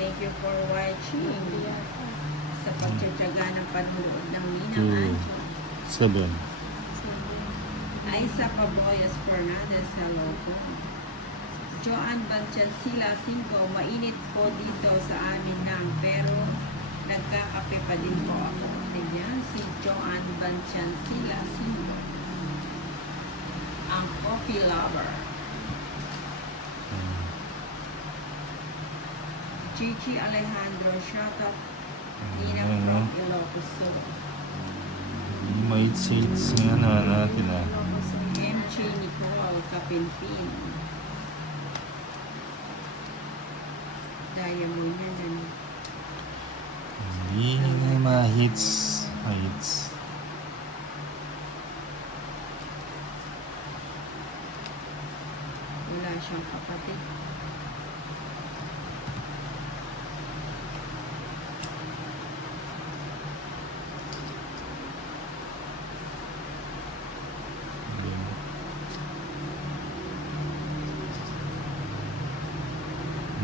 Thank you for watching. Sa pagtsatsaga ng panunood ng Ninang 2, Ancho. 7. Aisa Caboyas Fernandez, hello po. Joanne Banchansila 5, mainit po dito sa amin nang pero nagkakape pa din po ako. Tignan si Joanne Banchansila 5, ang coffee lover. Chichi Alejandro, shout out Nina from Ilocos Sur. May shades nga na natin ah. MC Nicole Kapinpin. Diamond yan yan. Hindi nga ma-hits. Ma-hits. Wala siyang kapatid.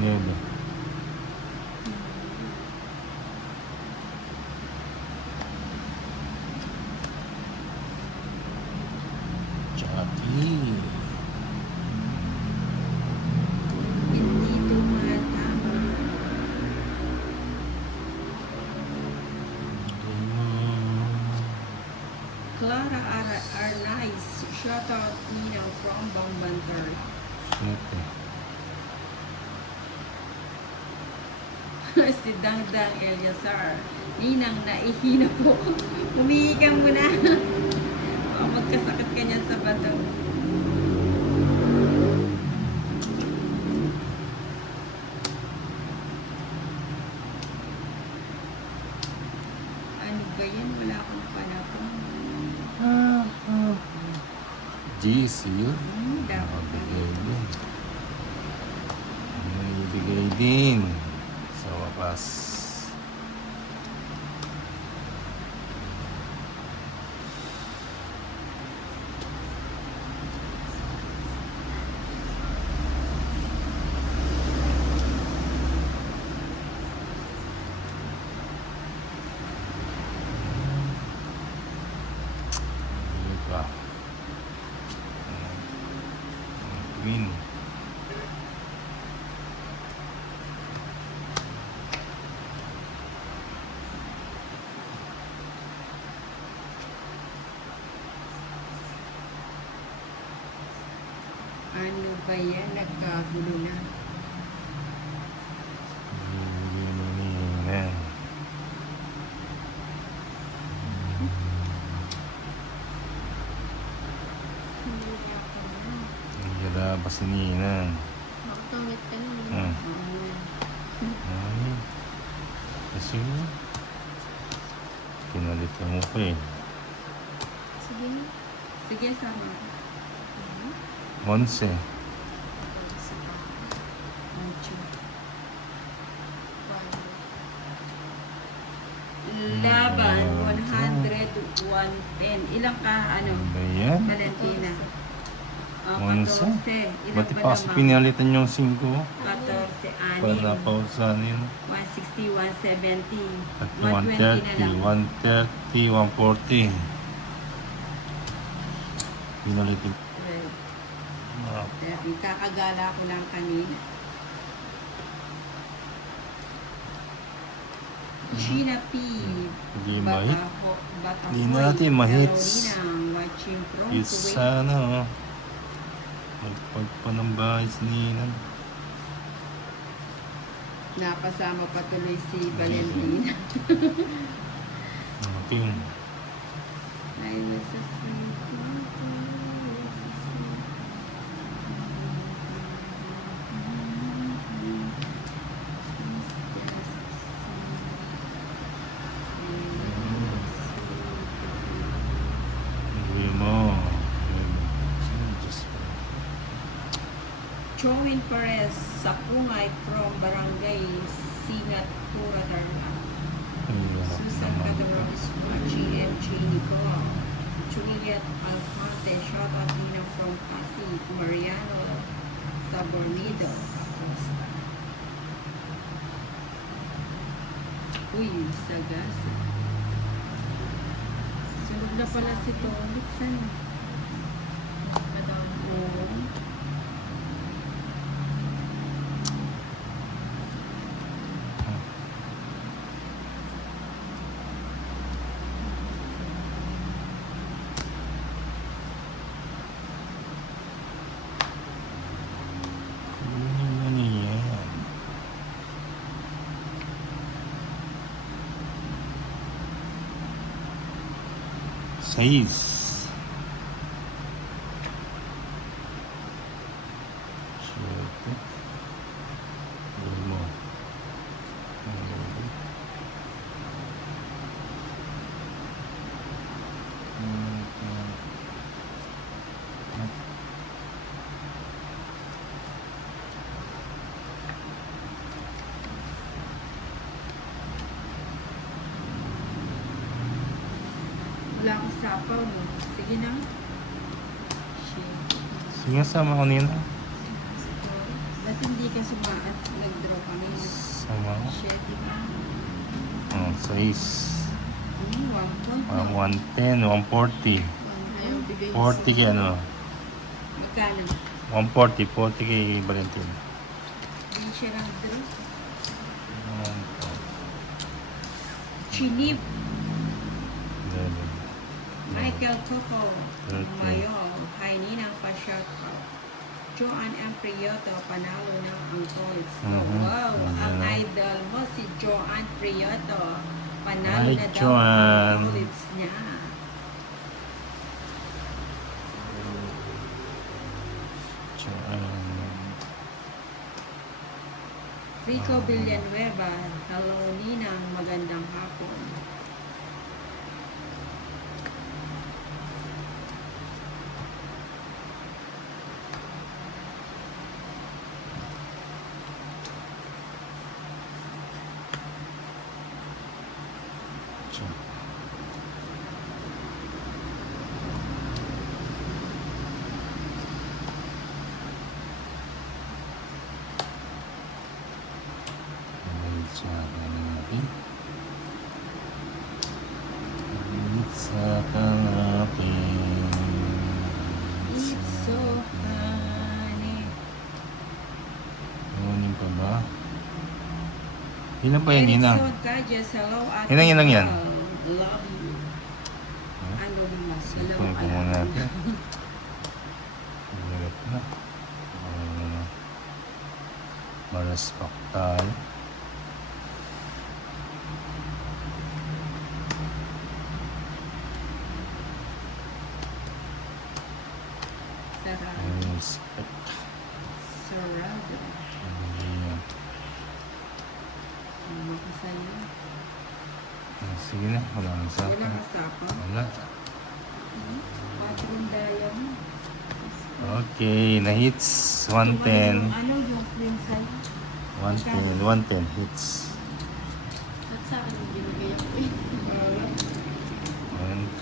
Nueve. Jackie. Hindi tumatama. Clara Arnaiz, shout out Nina from Bambantar. Siete. Si Dangdang Eliasar. Ninang, naihina po. Humihi ka muna. O magkasakit ka niyan sa bato. Ano ba yan? Wala akong panapon. GC. Dapat. Bigay din. May bigay din. Sa wakas. Diba? Green. Ano ba yan? Nagkagulo na. Ayan. Hindi ako na. Hira pa si Nina. Makatungit ka na. Ah. Ay. Kasi pinalitan mo pa eh. Sige. Sige, sama. 11. Laban, 100, 110. Ilang ka, ano? Ano ba yan? Valentina. 11. 14. Ilang Ba't ba ipas naman? pinalitan yung 5? 14, Para 6. pausanin. 160, 170. At 120 na lang. 130, 140. Pinalitan. Kakagala ko lang kanina. Gina P. Hindi mahit. Batahoy. Hindi natin mahits. Carolina, watching from It's Kuwait. sana oh. Magpagpanambay si Nina. Napasama pa tuloy si Valentina. Okay. Ay, nasa Uwi mo. Just Chowin Perez, Sapungay from Barangay Sinat, Turatarma. Susan Catarones, GMG Nicole. Juliet Alfonte, shout out Nina from Pasig, Mariano Sabornido. Uy, sagas. Sunod na pala si Tony. Saan? Oo. Ano yan? Seis. Siete. Lima. Wala akong sapaw, no? Sige na. Shit. Sige, sama ko nila. Ba't hindi ka sumaat? Nag-draw ka ngayon. Sama ko. Shit, di ba? Oh, seis. Wag 110, 140. 40 kay ano? Magkano? 140, 40 kay Valentin. Hindi siya nag-draw. Chinib. 11. Michael Coco. Okay. Mayo. Hi, Ninang pa-shout out. Joanne M. Prieto, panalo ng Angkol. Wow, ang idol mo si Joanne Prieto. Panalo Hi, na daw Joanne. ang Angkol niya. Rico Villanueva, hello Ninang, magandang hapon. It's so funny. Kunin pa ba? Ilan pa yan, Ninang? Edson Cajas, hello Ate Ilang yan? Val. Love you. Ano din mas? Kunin ko muna natin. Hirap na. Maras paktal. Sarado. Respect. Sarado. Ayan. Ano ko sa'yo? Sige na, wala nang sa Wala ka sapa? Wala. Patron daya mo. Okay, na hits 110. Ano yung print sa'yo? 110, 110 hits. At sa akin yung binigay ako eh.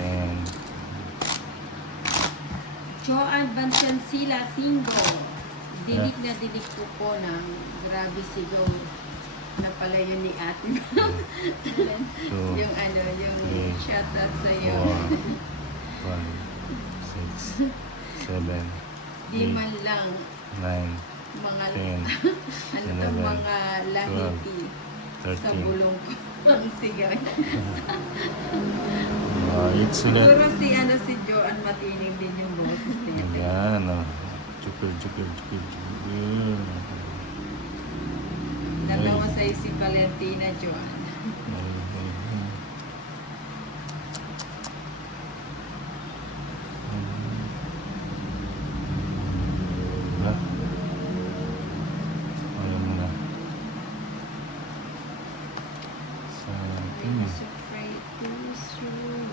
110. Joanne Banchansila Singo. Dilig na dilig ko po ng grabe sigaw na pala yun ni ate. Yung ano, yung three, shout out sa'yo. 4, 5, 6, 7, Di man lang 9, mga 10, ano mga lahiti sa 13. bulong ko. Ang sigaw. Hits ulit. Siguro si ano si Joanne matinig din yung boses niya. Ayan, chukil, chukil, chukil, chukil. Natawa sa'yo si Valentina Joanne. Ayaw mo na. Sa I was afraid to swim.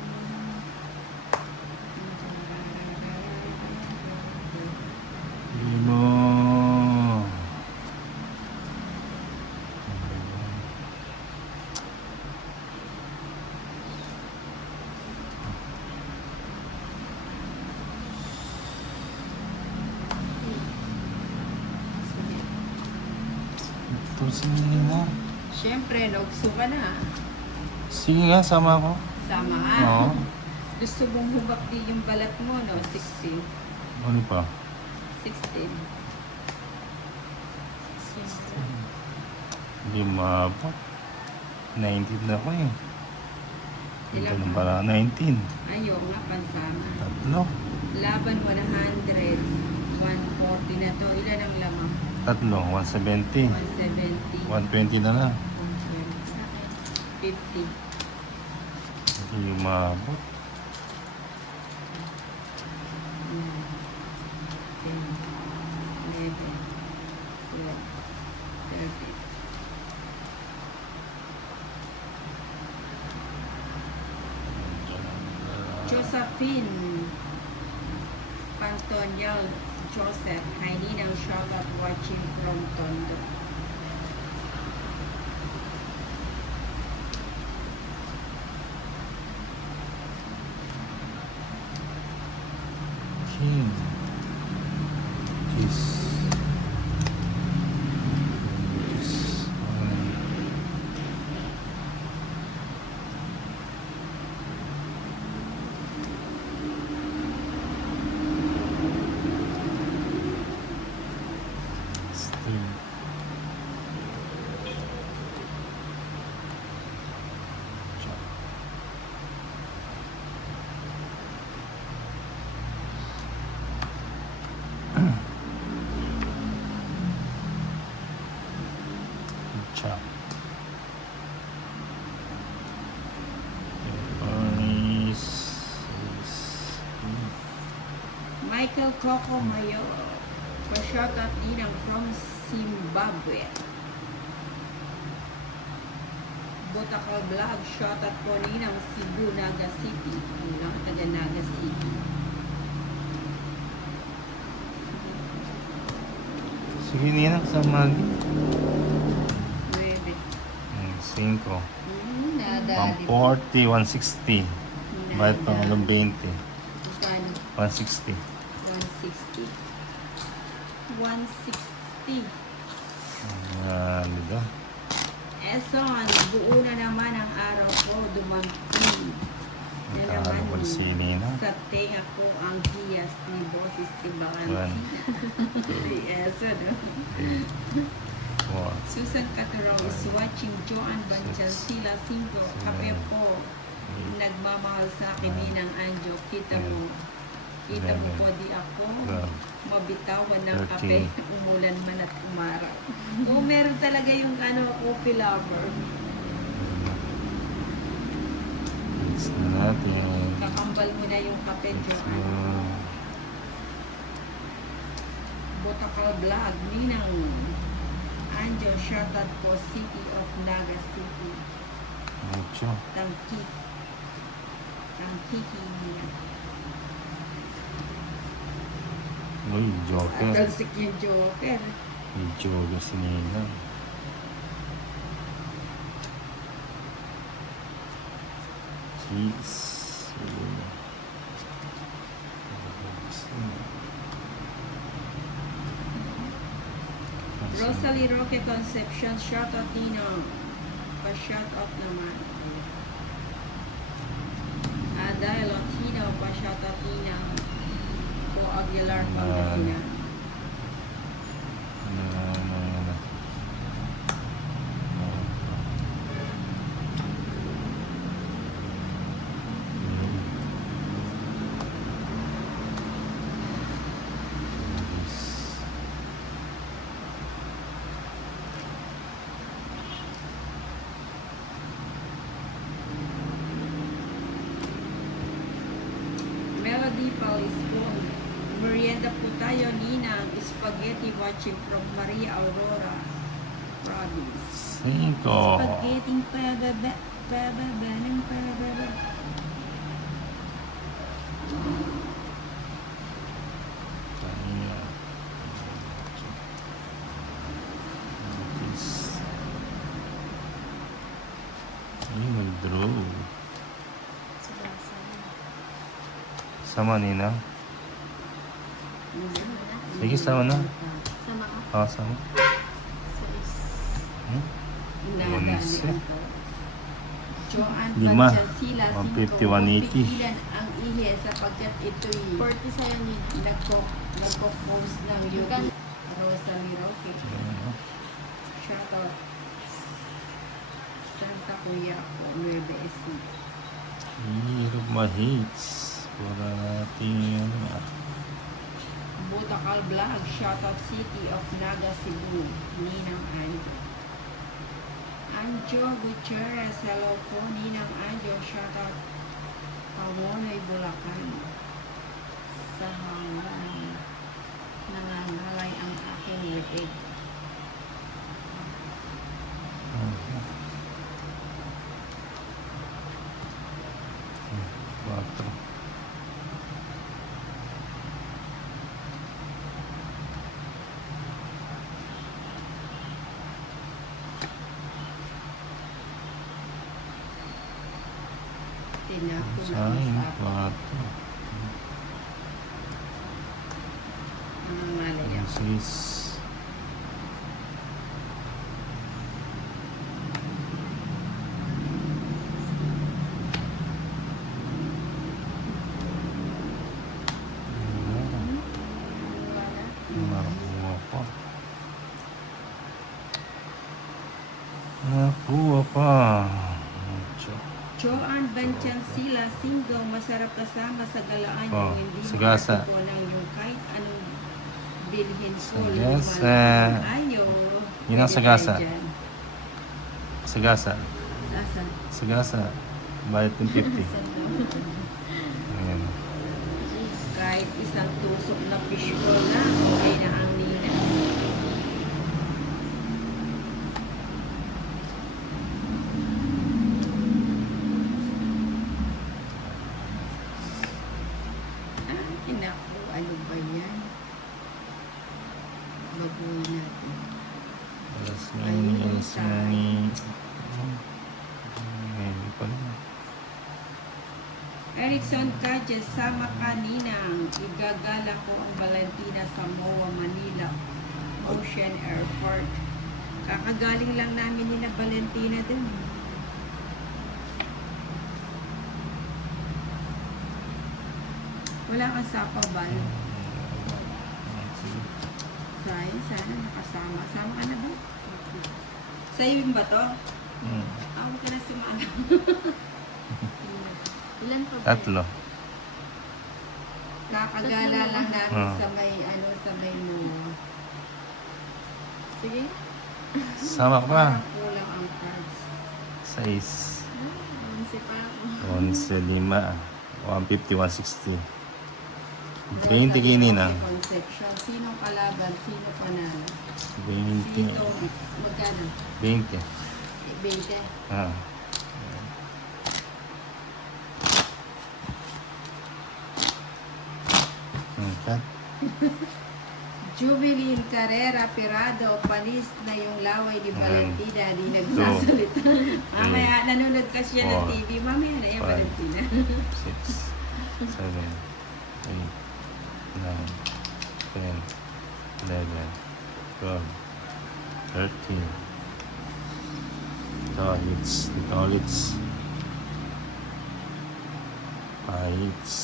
Hindi mo. Ito sila. Siyempre, nagso ka na. Sige nga, sama ako. Sama nga. Oo. Gusto mong hubak din yung balat mo, no? 16. Ano pa? 16. Hindi maabot. 19 na ako eh. Ito Ilan na ka? pala, 19. Ayaw nga, pansama. Tatlo. Laban 100. 140 na to. Ilan ang lamang? Tatlo, 170. 170. 120 na lang. 50. Hindi maabot. 10, 11, 12, 13. Josephine Pantonial Joseph, hi Ninang, shout out watching from Tondo. King. Jeez. Jeez. Still. Chop. Michael Coco Mayo, pa-shout out Ninang from Zimbabwe. Botakal Vlog, shout out po Ninang Cebu, Naga City. Ang lang, taga Naga City. Sige nila sa mag 9. 5. Nada. Pang 40, 160. Bayad pang alam 20. Magkano? 160. 160. 160. Diba? Eson, buo na naman ang araw ko, dumangking. Na Magkano naman ko si Nina? sa tenga ko ang hiyas ni Boses Tibangan. 1, Si Eson, no? 4. Susan Caturong is watching Joanne Banchansila Cinco. Kape po. Nagmamahal sa akin Ninang Anjo. Kita mo po di ako mabitawan ng kape. Umulan man at umaraw. O meron talaga yung coffee lover. It's na natin. Kakambal mo na yung kape, Joanne. Botakal Vlog, Ninang Anjo, shoutout po City of Naga City. Mucho. Tangkiki niya. Uy, Joker. Talsik yung Joker. May Joker si Nina. Jeez. Rosalie Roque Concepcion, shoutout Nino. Pa-shoutout naman. Aday Lotino, pa-shoutout Nina. Po Aguilar, Pangasinan. Melody Palisbon. Merienda po tayo, Nina. Spaghetti watching from Maria Aurora Province. 5. Spaghetti pababa, pababa, ng pababa. Ay, mag-draw. Sama Nina. Sige, sama na. Sama ka? Sama. Sais. Hmm? Nadali Onse. ako. Joanne Lima. Bachansila, 150, 180. pigilan ang ihe sapagkat ito'y 40 sa'yo ni. nagko-post ng YouTube. Rosalie Roque. Shoutout. Santa Kuya ako, Nueva Ecija. Year of my hits. Para natin Butakal Vlog, shoutout City of Naga, Cebu. Ninang Anjo. Anjo Gutierrez, hello po. Ninang Anjo, shoutout Pawonoy, Bulacan. Sa hanggang nangangalay ang aking leeg. Quatro. Tinapon na Sayang, ang sapo. 4. Nangangalay ako. 6. Nakuha pa. Nakuha pa. Ocho. Joanne Bachansila, single, masarap kasama sa galaan Oh, yung hindi sagasa. makatupo ng yung kahit anong bilhin ko. Sagasa. Ayaw. Yun ang sagasa. Sagasa. Asan? Sagasa. Bayad ng 50. Ayan. Kahit isang tusok na fishbowl na, okay na ang nina. Inaku, ano ba yan? Babuhin natin. Alas mani, alas mani. Ngayon pa naman. Erickson Cadjes, sama kaninang igagala ko ang Valentina sa MOA Manila Ocean Airport. Kakagaling lang namin nila Valentina dun. Wala kang sapabal. Sayang, sana nakasama. Sama ka na ba? Sa'yo yung ba to? Ako ka na sumana. Ilan pa ba? Tatlo. Kakagala lang namin sa may, sa may MOA. Sige. Sama ka pa. Parang kulang ang cards. 6. 11 pa ako. 11, 5. 150, 160. 20 kinina. Conception. Sino kalaban? Sino panalo? 20. Dito, magkano? 20. 20. Ah. Cut. Jubilin Carrera Pirado, panis na yung laway ni Valentina, di nagsasalita. Mamaya, nanonood kasi siya ng Four. TV, mamaya na yung Five. Valentina. 6, 7, 8, 9, 10, 11, 12, 13. Toilets. Pahits.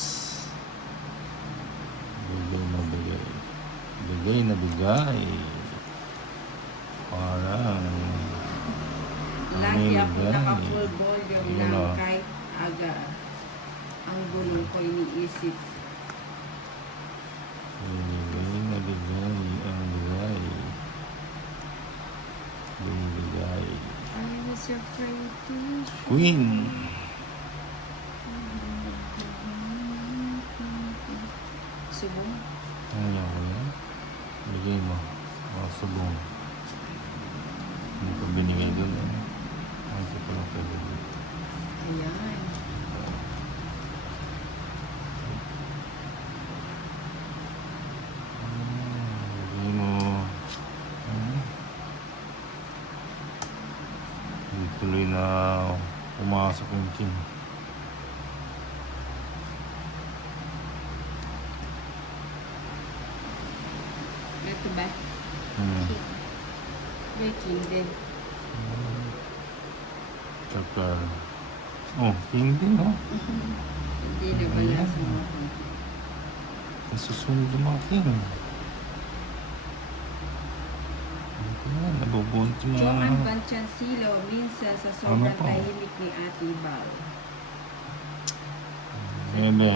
Bigay na bigay. Parang Lagi ako bigay. naka-full volume Yun lang o. kahit aga. Ang gulong ko iniisip. Bigay na bigay. Ang bigay. Bigay. I was afraid to Queen. subong. Ano ko yan? Bigay mo. Subong. Hindi ko binigay doon. Ano ko pala pwede doon? Ayan. Bigay mo. Hindi tuloy na pumasok yung king. Ito ba? May king din. Tsaka Oh, king din, oh. Hindi na pala Ayan. sa mga. Nasusunod yung mga king. Ito na, nabubunot yung mga... Joan Banciansilo, minsan sa sobrang Ano po? tahimik ni Ate Bal. Bebe.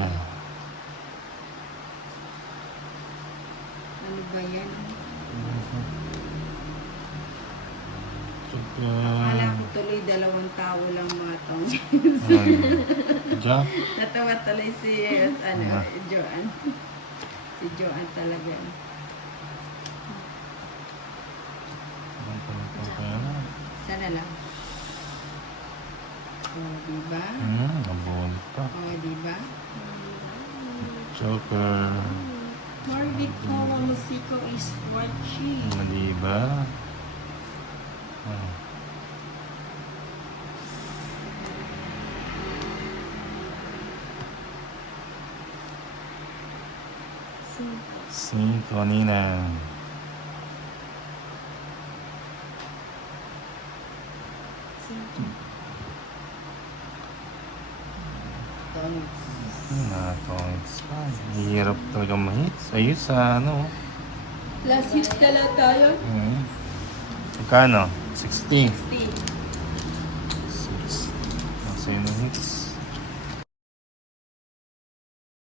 Ano ba yan? Tsaka... Akala ko tuloy 2 tao lang mga tong. Ay, Jack. Natawa tuloy si Ah. Joan. Si Joan talaga. Ang pala. Sana lang. Oh, diba? Nabunot pa. Oh, diba? Joker. Marvic Musico is watching. Mali ba? Ah. Si kanina. Nakakawits pa. Hirap talaga ma-hits. Ayun sa ano. Last hits na lang tayo. Magkano? 60. 60.